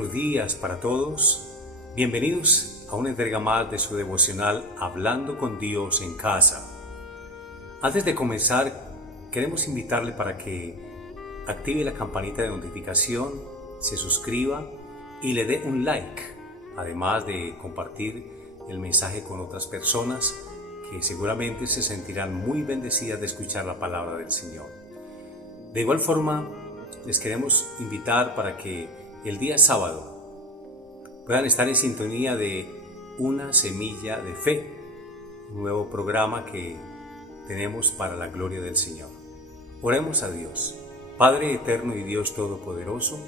buenos días para todos. Bienvenidos a una entrega más de su devocional Hablando con Dios en casa. Antes de comenzar, queremos invitarle para que active la campanita de notificación, se suscriba y le dé un like, además de compartir el mensaje con otras personas que seguramente se sentirán muy bendecidas de escuchar la palabra del Señor. De igual forma, les queremos invitar para que el día sábado puedan estar en sintonía de Una Semilla de Fe, un nuevo programa que tenemos para la gloria del Señor. Oremos a Dios, Padre eterno y Dios todopoderoso,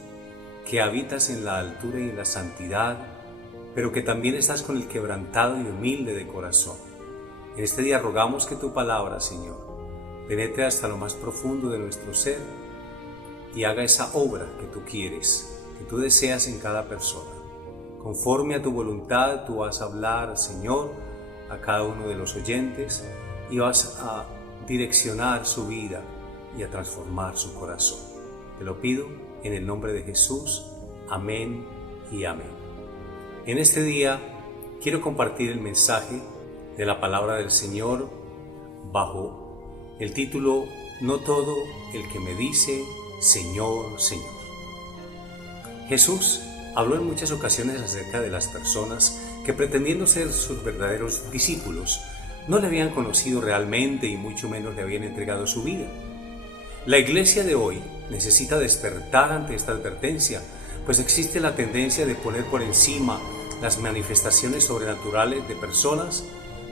que habitas en la altura y en la santidad, pero que también estás con el quebrantado y humilde de corazón. En este día rogamos que tu palabra, Señor, penetre hasta lo más profundo de nuestro ser y haga esa obra que tú quieres, que tú deseas en cada persona. Conforme a tu voluntad, tú vas a hablar, Señor, a cada uno de los oyentes y vas a direccionar su vida y a transformar su corazón. Te lo pido en el nombre de Jesús. Amén y amén. En este día quiero compartir el mensaje de la palabra del Señor bajo el título No todo el que me dice Señor, Señor. Jesús habló en muchas ocasiones acerca de las personas que, pretendiendo ser sus verdaderos discípulos, no le habían conocido realmente y mucho menos le habían entregado su vida. La iglesia de hoy necesita despertar ante esta advertencia, pues existe la tendencia de poner por encima las manifestaciones sobrenaturales de personas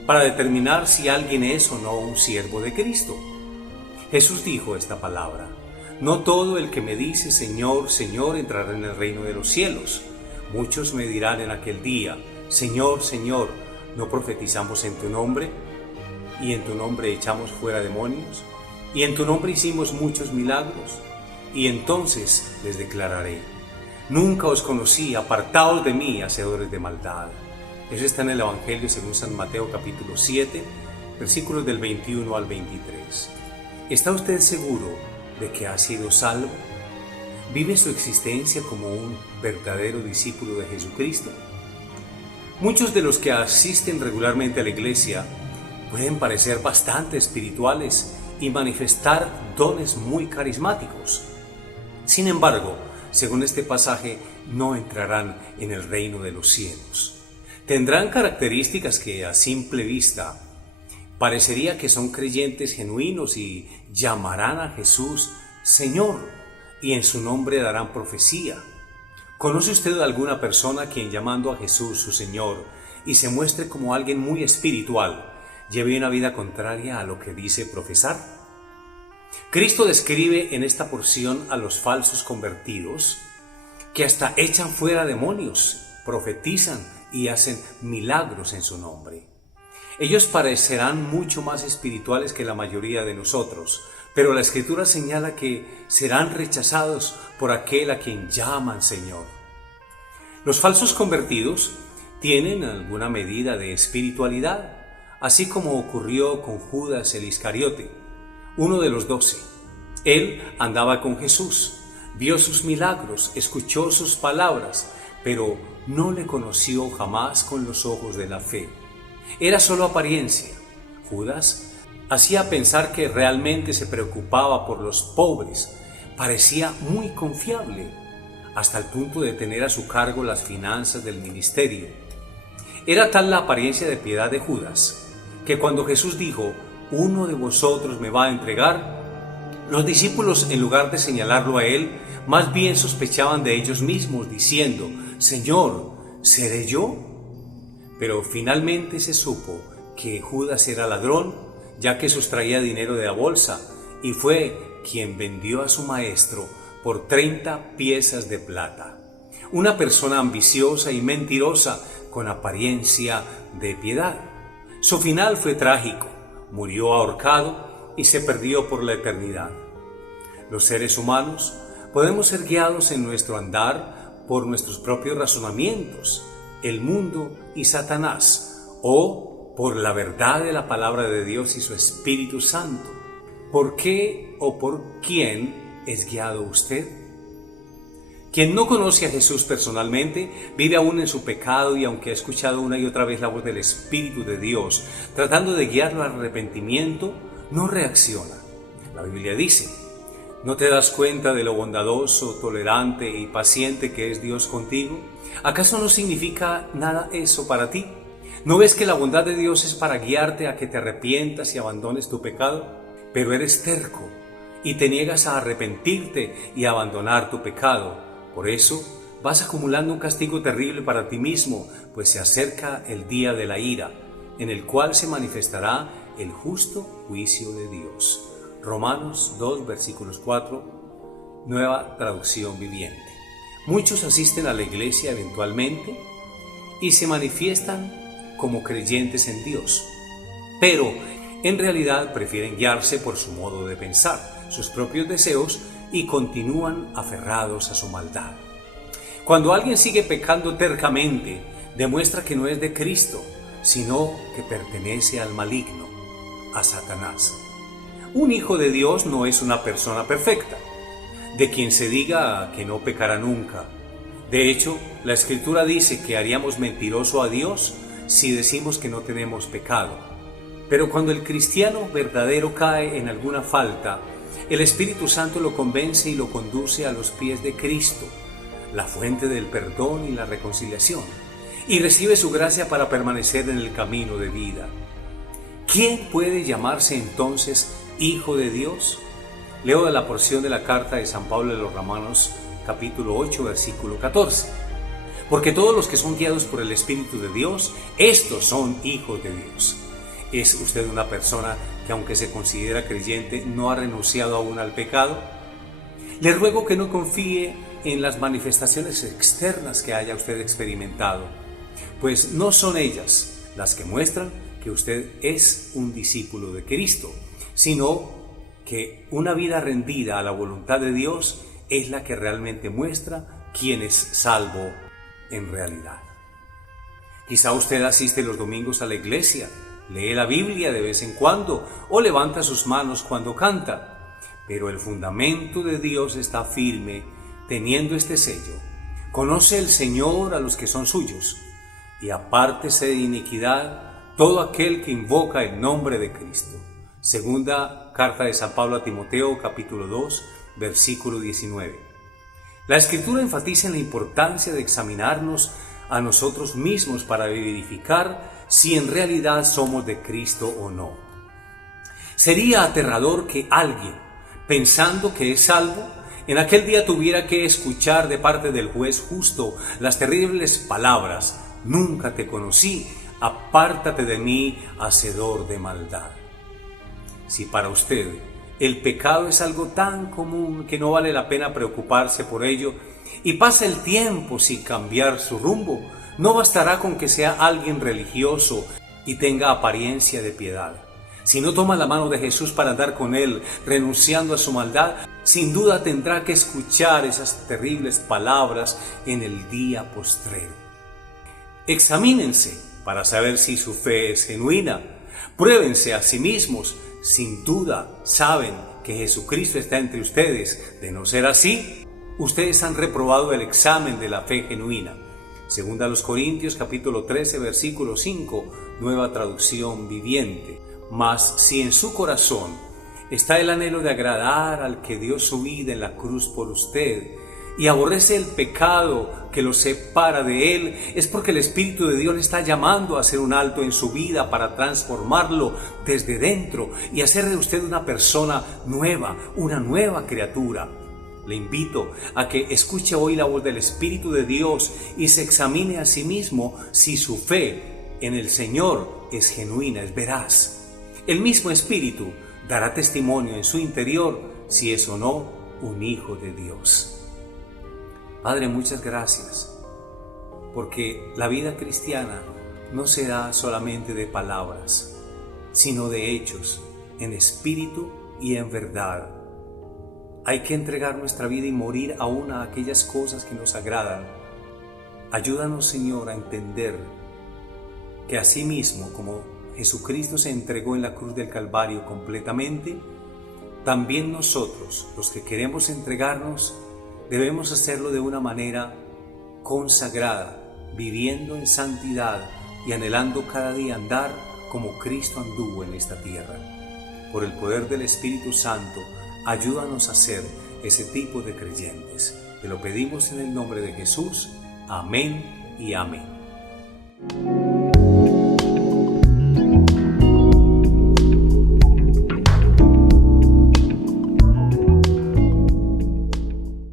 para determinar si alguien es o no un siervo de Cristo. Jesús dijo esta palabra: No todo el que me dice Señor, Señor entrará en el reino de los cielos. Muchos me dirán en aquel día: Señor, Señor, ¿no profetizamos en tu nombre? ¿Y en tu nombre echamos fuera demonios? ¿Y en tu nombre hicimos muchos milagros? Y entonces les declararé: Nunca os conocí, apartaos de mí, hacedores de maldad. Eso está en el Evangelio según San Mateo capítulo 7, versículos del 21 al 23. ¿Está usted seguro de que ha sido salvo? ¿Vive su existencia como un verdadero discípulo de Jesucristo? Muchos de los que asisten regularmente a la iglesia pueden parecer bastante espirituales y manifestar dones muy carismáticos. Sin embargo, según este pasaje, no entrarán en el reino de los cielos. Tendrán características que a simple vista parecería que son creyentes genuinos y llamarán a Jesús Señor, y en su nombre darán profecía. ¿Conoce usted alguna persona quien, llamando a Jesús su Señor y se muestre como alguien muy espiritual, lleve una vida contraria a lo que dice profesar? Cristo describe en esta porción a los falsos convertidos que hasta echan fuera demonios, profetizan y hacen milagros en su nombre. Ellos parecerán mucho más espirituales que la mayoría de nosotros, pero la Escritura señala que serán rechazados por aquel a quien llaman Señor. Los falsos convertidos tienen alguna medida de espiritualidad, así como ocurrió con Judas el Iscariote, uno de los 12. Él andaba con Jesús, vio sus milagros, escuchó sus palabras, pero no le conoció jamás con los ojos de la fe. Era solo apariencia. Judas hacía pensar que realmente se preocupaba por los pobres. Parecía muy confiable, hasta el punto de tener a su cargo las finanzas del ministerio. Era tal la apariencia de piedad de Judas, que cuando Jesús dijo: Uno de vosotros me va a entregar, los discípulos, en lugar de señalarlo a él, más bien sospechaban de ellos mismos, diciendo: Señor, ¿seré yo? Pero finalmente se supo que Judas era ladrón, ya que sustraía dinero de la bolsa, y fue quien vendió a su maestro por 30 piezas de plata. Una persona ambiciosa y mentirosa con apariencia de piedad. Su final fue trágico: murió ahorcado y se perdió por la eternidad. Los seres humanos podemos ser guiados en nuestro andar por nuestros propios razonamientos, el mundo y Satanás, o por la verdad de la palabra de Dios y su Espíritu Santo. ¿Por qué o por quién es guiado usted? Quien no conoce a Jesús personalmente vive aún en su pecado y aunque ha escuchado una y otra vez la voz del Espíritu de Dios tratando de guiarlo al arrepentimiento, no reacciona. La Biblia dice: ¿no te das cuenta de lo bondadoso, tolerante y paciente que es Dios contigo? ¿Acaso no significa nada eso para ti? ¿No ves que la bondad de Dios es para guiarte a que te arrepientas y abandones tu pecado? Pero eres terco y te niegas a arrepentirte y a abandonar tu pecado. Por eso vas acumulando un castigo terrible para ti mismo, pues se acerca el día de la ira, en el cual se manifestará el justo juicio de Dios. Romanos 2, versículos 4, Nueva Traducción Viviente. Muchos asisten a la iglesia eventualmente y se manifiestan como creyentes en Dios, pero en realidad prefieren guiarse por su modo de pensar, sus propios deseos, y continúan aferrados a su maldad. Cuando alguien sigue pecando tercamente, demuestra que no es de Cristo, sino que pertenece al maligno, a Satanás. Un hijo de Dios no es una persona perfecta, de quien se diga que no pecará nunca. De hecho, la Escritura dice que haríamos mentiroso a Dios si decimos que no tenemos pecado. Pero cuando el cristiano verdadero cae en alguna falta, el Espíritu Santo lo convence y lo conduce a los pies de Cristo, la fuente del perdón y la reconciliación, y recibe su gracia para permanecer en el camino de vida. ¿Quién puede llamarse entonces hijo de Dios? Leo de la porción de la carta de San Pablo a los Romanos, capítulo 8, versículo 14. Porque todos los que son guiados por el Espíritu de Dios, estos son hijos de Dios. ¿Es usted una persona que, aunque se considera creyente, no ha renunciado aún al pecado? Le ruego que no confíe en las manifestaciones externas que haya usted experimentado, pues no son ellas las que muestran que usted es un discípulo de Cristo, sino que una vida rendida a la voluntad de Dios es la que realmente muestra quién es salvo en realidad. Quizá usted asiste los domingos a la iglesia, lee la Biblia de vez en cuando o levanta sus manos cuando canta, pero el fundamento de Dios está firme teniendo este sello: conoce el Señor a los que son suyos, y apártese de iniquidad todo aquel que invoca el nombre de Cristo. Segunda carta de San Pablo a Timoteo, capítulo 2, versículo 19. La Escritura enfatiza en la importancia de examinarnos a nosotros mismos para verificar si en realidad somos de Cristo o no. Sería aterrador que alguien, pensando que es salvo, en aquel día tuviera que escuchar de parte del juez justo las terribles palabras: nunca te conocí, apártate de mí, hacedor de maldad. Si para usted el pecado es algo tan común que no vale la pena preocuparse por ello y pasa el tiempo sin cambiar su rumbo, no bastará con que sea alguien religioso y tenga apariencia de piedad. Si no toma la mano de Jesús para andar con Él, renunciando a su maldad, sin duda tendrá que escuchar esas terribles palabras en el día postrero. Examínense para saber si su fe es genuina. Pruébense a sí mismos. Sin duda saben que Jesucristo está entre ustedes. De no ser así, ustedes han reprobado el examen de la fe genuina. Segunda a los Corintios, capítulo 13, versículo 5, Nueva Traducción Viviente. Mas si en su corazón está el anhelo de agradar al que dio su vida en la cruz por usted y aborrece el pecado que lo separa de Él, es porque el Espíritu de Dios le está llamando a hacer un alto en su vida para transformarlo desde dentro y hacer de usted una persona nueva, una nueva criatura. Le invito a que escuche hoy la voz del Espíritu de Dios y se examine a sí mismo si su fe en el Señor es genuina, es veraz. El mismo Espíritu dará testimonio en su interior si es o no un hijo de Dios. Padre, muchas gracias, porque la vida cristiana no se da solamente de palabras, sino de hechos, en espíritu y en verdad. Hay que entregar nuestra vida y morir aún a aquellas cosas que nos agradan. Ayúdanos, Señor, a entender que asimismo, como Jesucristo se entregó en la cruz del Calvario completamente, también nosotros, los que queremos entregarnos, debemos hacerlo de una manera consagrada, viviendo en santidad y anhelando cada día andar como Cristo anduvo en esta tierra. Por el poder del Espíritu Santo, ayúdanos a ser ese tipo de creyentes. Te lo pedimos en el nombre de Jesús. Amén y amén.